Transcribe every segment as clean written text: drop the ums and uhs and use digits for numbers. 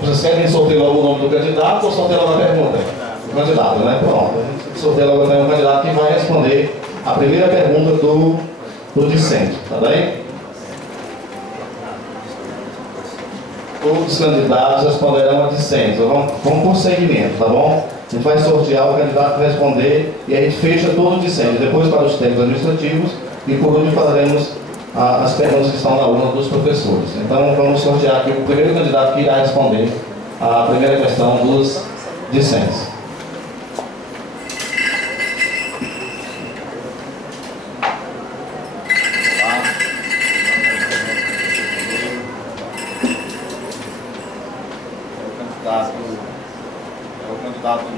Vocês querem sortear logo o nome do candidato ou sortear logo a pergunta? O candidato, né? Pronto. Sorteia logo o candidato que vai responder a primeira pergunta do discente, tá bem? Todos os candidatos responderão a discente. Vamos por segmento, tá bom? A gente vai sortear o candidato que responder e a gente fecha todo o discente. Depois para os técnicos administrativos e por último faremos as perguntas que estão na urna dos professores. Então vamos sortear aqui o primeiro candidato que irá responder a primeira questão dos discentes.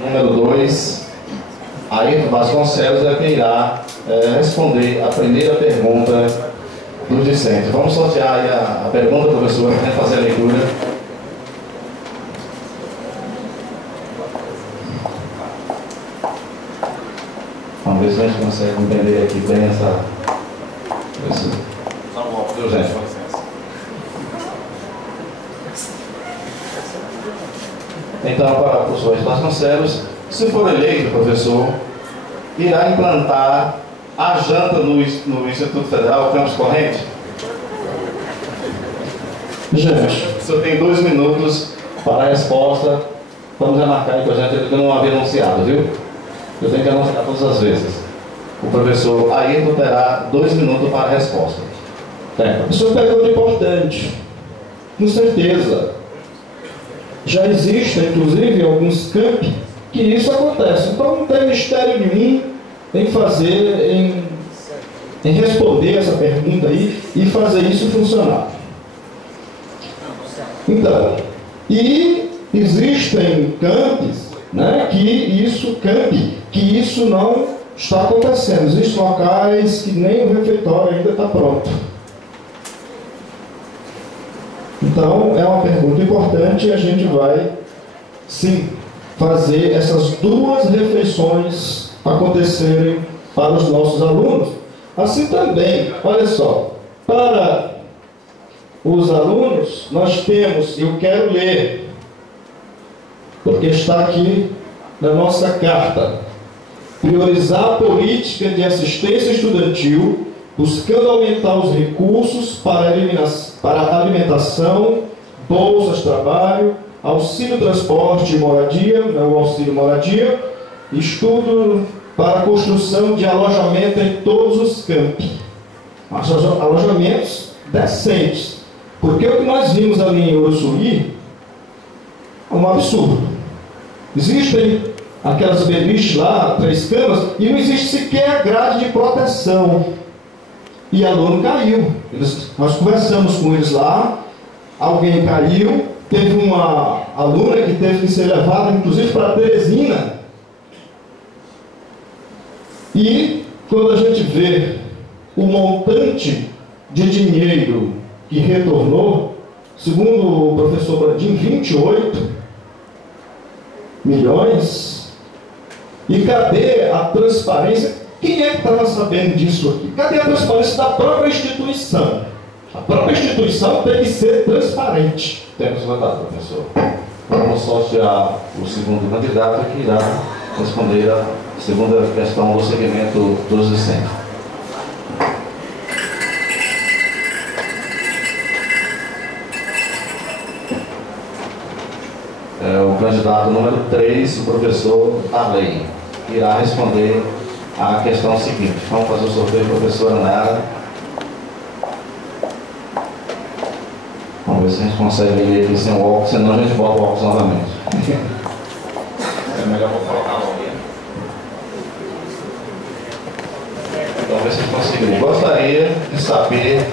Número 2, Ayrton Vasconcelos é quem irá responder a primeira pergunta do discente. Vamos sortear aí a pergunta, professor, para fazer a leitura. Vamos ver se a gente consegue entender aqui bem essa... Deu, gente, com licença. Então, para o professor Vasconcelos, se for eleito, professor, irá implantar a janta no Instituto Federal Campos Corrente? Gente, o senhor tem 2 minutos para a resposta. Vamos remarcar aí com a gente que eu não havia anunciado, viu? Eu tenho que anunciar todas as vezes. O professor Ayrton terá 2 minutos para a resposta. O senhor pegou de importante. Com certeza. Já existem, inclusive, alguns campi que isso acontece. Então não tem mistério nenhum em fazer, em responder essa pergunta aí e fazer isso funcionar. Então, e existem campos, né, que isso não está acontecendo. Existem locais que nem o refeitório ainda está pronto. Então, é uma pergunta importante e a gente vai, sim, fazer essas 2 refeições acontecerem para os nossos alunos. Assim também, olha só, para os alunos, nós temos, eu quero ler, porque está aqui na nossa carta, priorizar a política de assistência estudantil, buscando aumentar os recursos para alimentação, bolsas, trabalho, auxílio transporte e moradia, o auxílio moradia, estudo para a construção de alojamento em todos os campi. Alojamentos decentes. Porque o que nós vimos ali em Uruçuí é um absurdo. Existem aquelas beliches lá, 3 camas, e não existe sequer grade de proteção. E aluno caiu. Nós conversamos com eles lá, alguém caiu, teve uma aluna que teve que ser levada, inclusive, para Teresina. E quando a gente vê o montante de dinheiro que retornou, segundo o professor Brandim, 28 milhões. E cadê a transparência? Quem é que estava sabendo disso aqui? Cadê a transparência da própria instituição? A própria instituição tem que ser transparente. Temos votado, professor. Vamos sortear o segundo candidato que irá responder a segunda questão do segmento dos discentes. O candidato número 3, o professor Arley, irá responder a questão seguinte. Vamos fazer o sorteio, professora Nara. Vamos ver se a gente consegue ler aqui sem o óculos, senão a gente bota o óculos novamente. É melhor vou colocar logo. Então, ver se a gente conseguiu. Gostaria de saber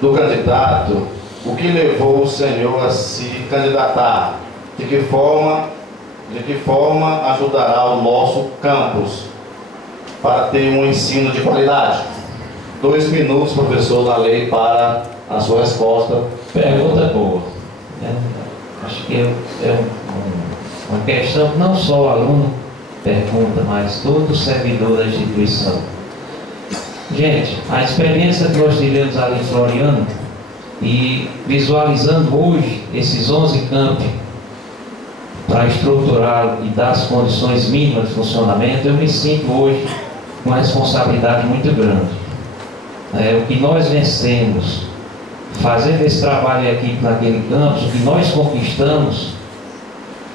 do candidato o que levou o senhor a se candidatar. De que forma ajudará o nosso campus para ter um ensino de qualidade? 2 minutos, professor da lei, para a sua resposta. Pergunta boa. Acho que é uma questão que não só o aluno pergunta, mas todo servidor da instituição. Gente, a experiência que nós tivemos ali em Floriano E visualizando hoje esses 11 campi para estruturá-lo e dar as condições mínimas de funcionamento, eu me sinto hoje com uma responsabilidade muito grande. O que nós vencemos fazendo esse trabalho em equipe naquele campus, o que nós conquistamos,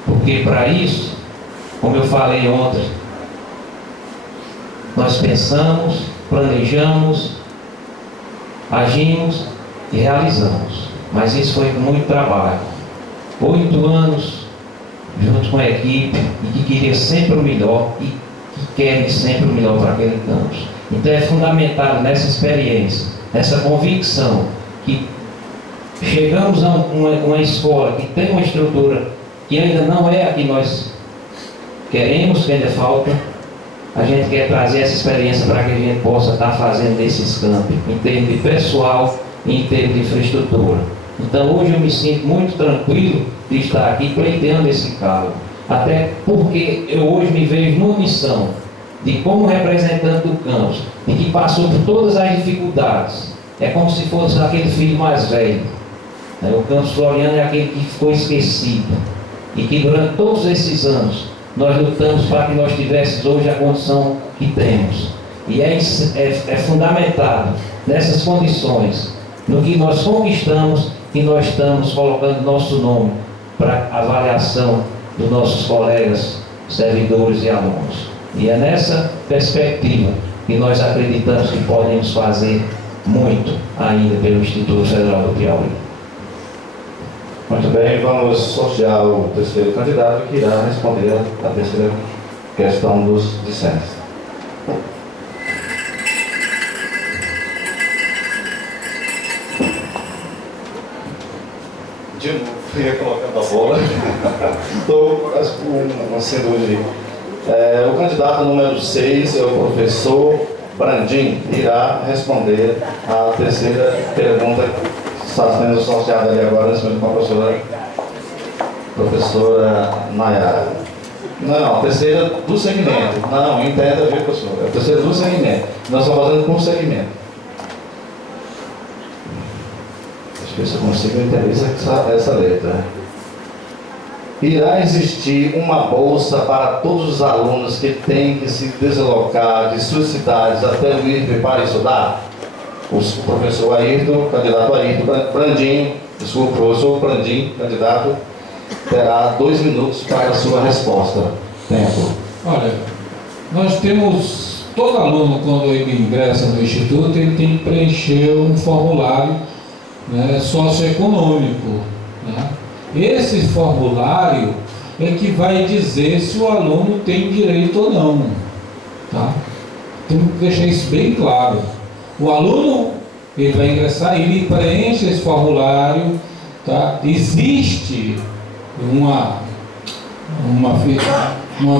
porque para isso, como eu falei ontem, nós pensamos, planejamos, agimos e realizamos. Mas isso foi com muito trabalho. 8 anos junto com a equipe e que queria sempre o melhor e que querem sempre o melhor para aquele campus. Então é fundamental nessa experiência, essa convicção que chegamos a uma escola que tem uma estrutura que ainda não é a que nós queremos, que ainda falta. A gente quer trazer essa experiência para que a gente possa estar fazendo esses campi, em termos de pessoal e em termos de infraestrutura. Então hoje eu me sinto muito tranquilo de estar aqui pleiteando esse cargo. Até porque eu hoje me vejo numa missão de como representante do campus, e que passou por todas as dificuldades. É como se fosse aquele filho mais velho. O campus Floriano é aquele que ficou esquecido. E que durante todos esses anos nós lutamos para que nós tivéssemos hoje a condição que temos. E é fundamentado nessas condições, no que nós conquistamos, que nós estamos colocando nosso nome para avaliação dos nossos colegas, servidores e alunos. E é nessa perspectiva que nós acreditamos que podemos fazer muito ainda pelo Instituto Federal do Piauí. Muito bem, vamos sortear o terceiro candidato que irá responder a terceira questão dos discentes. De novo, fui colocando a bola. Estou com uma cedulha aí. O candidato número 6 é o professor Brandim, irá responder a terceira pergunta que está sendo sorteada ali agora, nesse momento, com a professora Nayara. Não, a terceira do segmento. Não, entenda, viu, professor? É a terceira do segmento. Nós estamos fazendo por segmento. Deixa eu ver se eu consigo entender essa letra. Irá existir uma bolsa para todos os alunos que têm que se deslocar de suas cidades até o IRB para estudar? O professor Ayrton, candidato Ayrton Brandim, desculpa, professor Brandim, candidato, terá 2 minutos para a sua resposta. Tempo. Olha, nós temos, todo aluno quando ele ingressa no Instituto, ele tem que preencher um formulário, né, socioeconômico, né? Esse formulário é que vai dizer se o aluno tem direito ou não, tá? Temos que deixar isso bem claro. O aluno, ele vai ingressar, ele preenche esse formulário, tá? Existe uma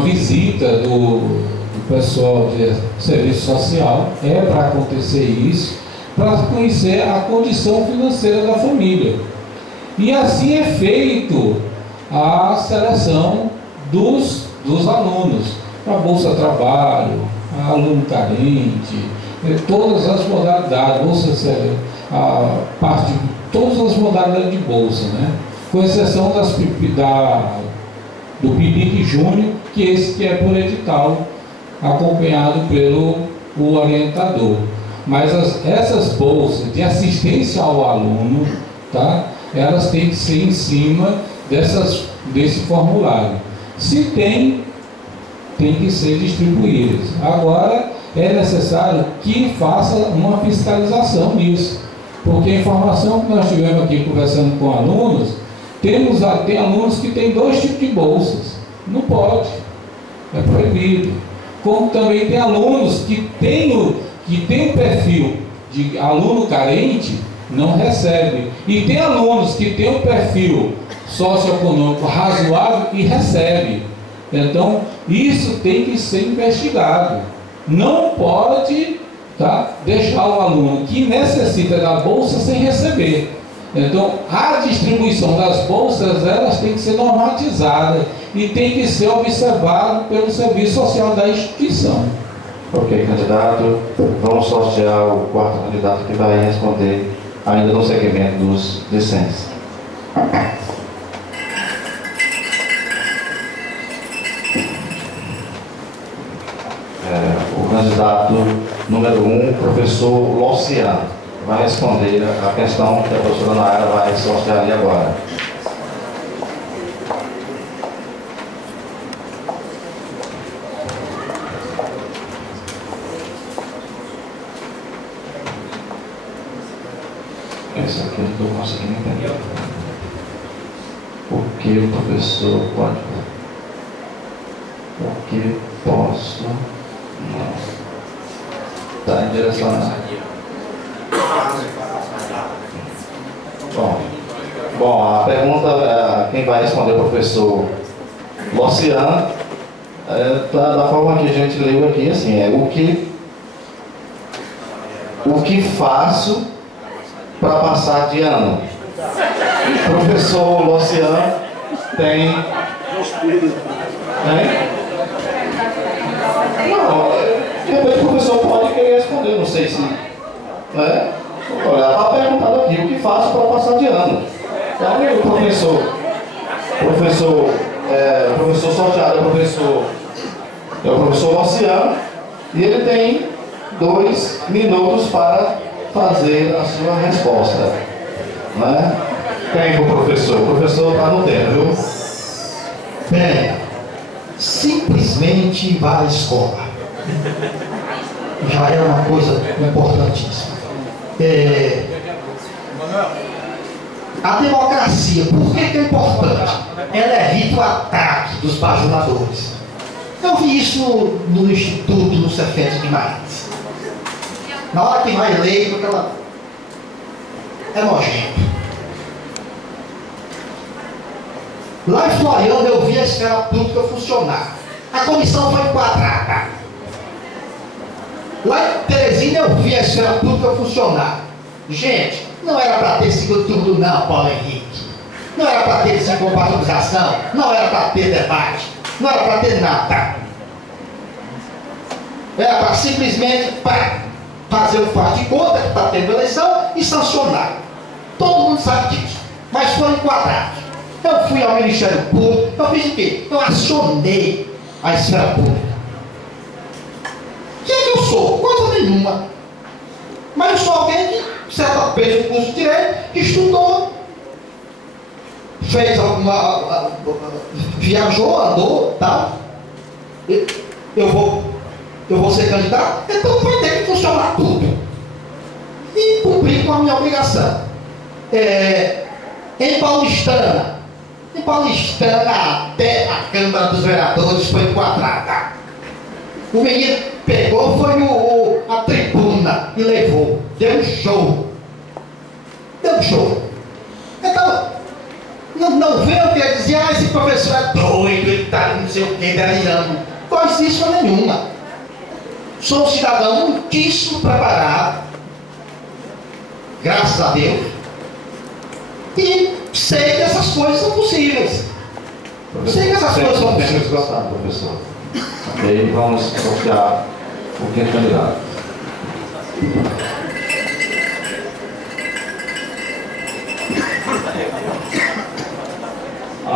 visita do pessoal de serviço social, é para acontecer isso, para conhecer a condição financeira da família. E assim é feito a seleção dos alunos, a Bolsa Trabalho, a aluno carente, todas as modalidades, a parte de todas as modalidades de bolsa, né? Com exceção do PIBIC Júnior, que esse que é por edital, acompanhado pelo orientador. Mas essas bolsas de assistência ao aluno, tá? Elas têm que ser em cima desse formulário. Se tem que ser distribuídas. Agora, é necessário que faça uma fiscalização nisso, porque a informação que nós tivemos aqui conversando com alunos, tem alunos que têm 2 tipos de bolsas. Não pode, é proibido. Como também tem alunos que têm um perfil de aluno carente, não recebe. E tem alunos que têm um perfil socioeconômico razoável e recebe. Então, isso tem que ser investigado. Não pode, tá, deixar o aluno que necessita da bolsa sem receber. Então, a distribuição das bolsas, elas têm que ser normatizadas e tem que ser observado pelo serviço social da instituição. Ok, candidato. Vamos sortear o 4º candidato que vai responder ainda no segmento dos discentes. O candidato número 1, professor Locian, vai responder a questão que a professora Nayara vai sortear ali agora. Esse aqui eu não estou conseguindo entender. O que o professor pode? O que posso? Não. Está em direção a... Bom, a pergunta, quem vai responder é o professor Locian, da forma que a gente leu aqui, assim, o que faço para passar de ano? O professor Locian tem? Não, de repente o professor pode querer responder, não sei se... Né? Olha, está perguntado aqui, o que faço para passar de ano? Então, o professor sorteado é o professor Locian, e ele tem 2 minutos para fazer a sua resposta. Né? Tempo, professor. O professor está no tempo, viu? Bem, simplesmente vá à escola. Já é uma coisa importantíssima. A democracia, por que é importante? Ela evita o ataque dos bajuladores. Eu vi isso no Instituto, no Cefete de Marins. Na hora que vai eleito, aquela... é nojento. Lá em Floriano eu vi a esfera pública funcionar. A comissão foi enquadrada. Lá em Teresina eu vi a esfera pública funcionar. Gente, não era para ter segundo turno não, Paulo Henrique. Não era para ter desincompatibilização. Não era para ter debate. Não era para ter nada. Era para simplesmente fazer o faz de conta que está tendo eleição e sancionar. Todo mundo sabe disso. Mas foi enquadrado. Eu fui ao Ministério Público, eu fiz o quê? Eu acionei a esfera pública. Quem é que eu sou? Coisa nenhuma. Mas eu sou alguém que, certa vez, o curso de Direito, estudou, fez alguma... viajou, andou, tal. Eu vou ser candidato, então vai ter que funcionar tudo. E cumprir com a minha obrigação. Em Paulistana, até a Câmara dos Vereadores foi enquadrada. O menino pegou, foi a tribuna e levou. Deu um show. Então, não veio que dizer, esse professor é doido, ele está não sei o que, delirando. Coisa nenhuma. Sou um cidadão muitíssimo preparado, graças a Deus, e sei que essas coisas são possíveis. Sei que essas coisas são possíveis. Esgotado, professor. E aí vamos sortear o quinto candidato.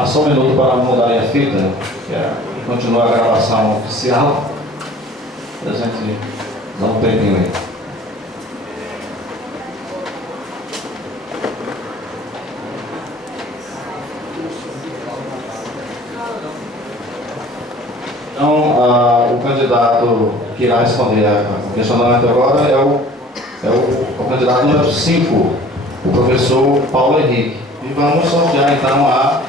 Só um minuto para mudarem a fita, e continuar a gravação oficial, para a gente dar um tempinho aí. Então, o candidato que irá responder o questionamento agora é o candidato número 5, o professor Paulo Henrique. E vamos sortear então a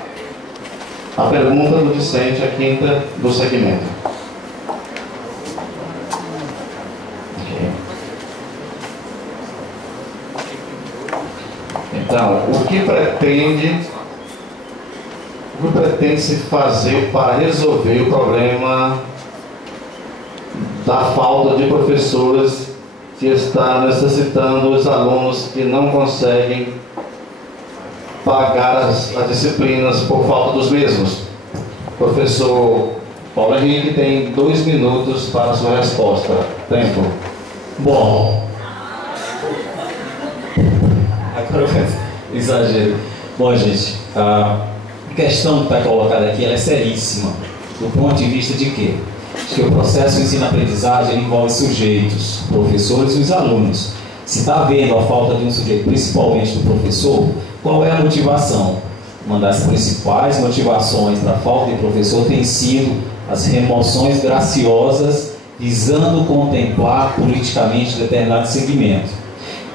pergunta do discente, a quinta do segmento. Okay. Então, o que pretende-se fazer para resolver o problema da falta de professores que está necessitando os alunos que não conseguem pagar as disciplinas por falta dos mesmos? Professor Paulo Henrique tem 2 minutos para a sua resposta. Tempo. Bom, Exagero. Bom, gente, a questão que está colocada aqui ela é seríssima. Do ponto de vista de quê? De que o processo de ensino-aprendizagem envolve sujeitos, professores e os alunos. Se está havendo a falta de um sujeito, principalmente do professor, qual é a motivação? Uma das principais motivações para a falta de professor tem sido as remoções graciosas visando contemplar politicamente determinado segmento.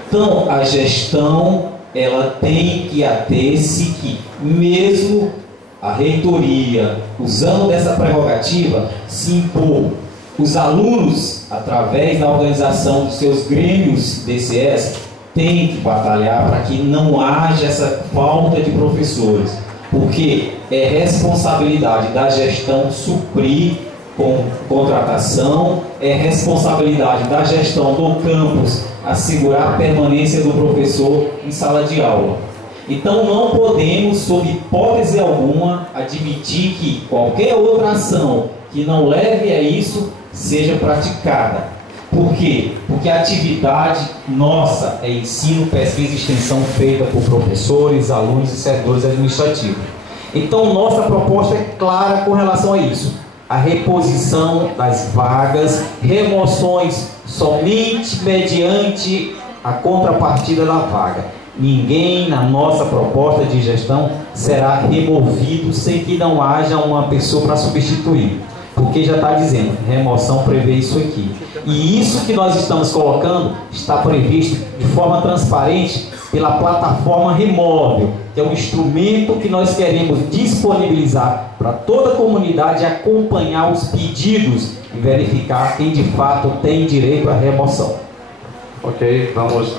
Então, a gestão ela tem que ater-se que, mesmo a reitoria, usando dessa prerrogativa, se impor os alunos, através da organização dos seus grêmios DCS, têm que batalhar para que não haja essa falta de professores, porque é responsabilidade da gestão suprir com contratação, é responsabilidade da gestão do campus assegurar a permanência do professor em sala de aula. Então não podemos, sob hipótese alguma, admitir que qualquer outra ação que não leve a isso seja praticada. Por quê? Porque a atividade nossa é ensino, pesquisa e extensão feita por professores, alunos e servidores administrativos. Então nossa proposta é clara com relação a isso. A reposição das vagas, remoções somente mediante a contrapartida da vaga. Ninguém na nossa proposta de gestão será removido sem que não haja uma pessoa para substituir. Porque já está dizendo, remoção prevê isso aqui. E isso que nós estamos colocando está previsto de forma transparente pela plataforma Remóvel, que é um instrumento que nós queremos disponibilizar para toda a comunidade acompanhar os pedidos e verificar quem de fato tem direito à remoção. Ok, vamos...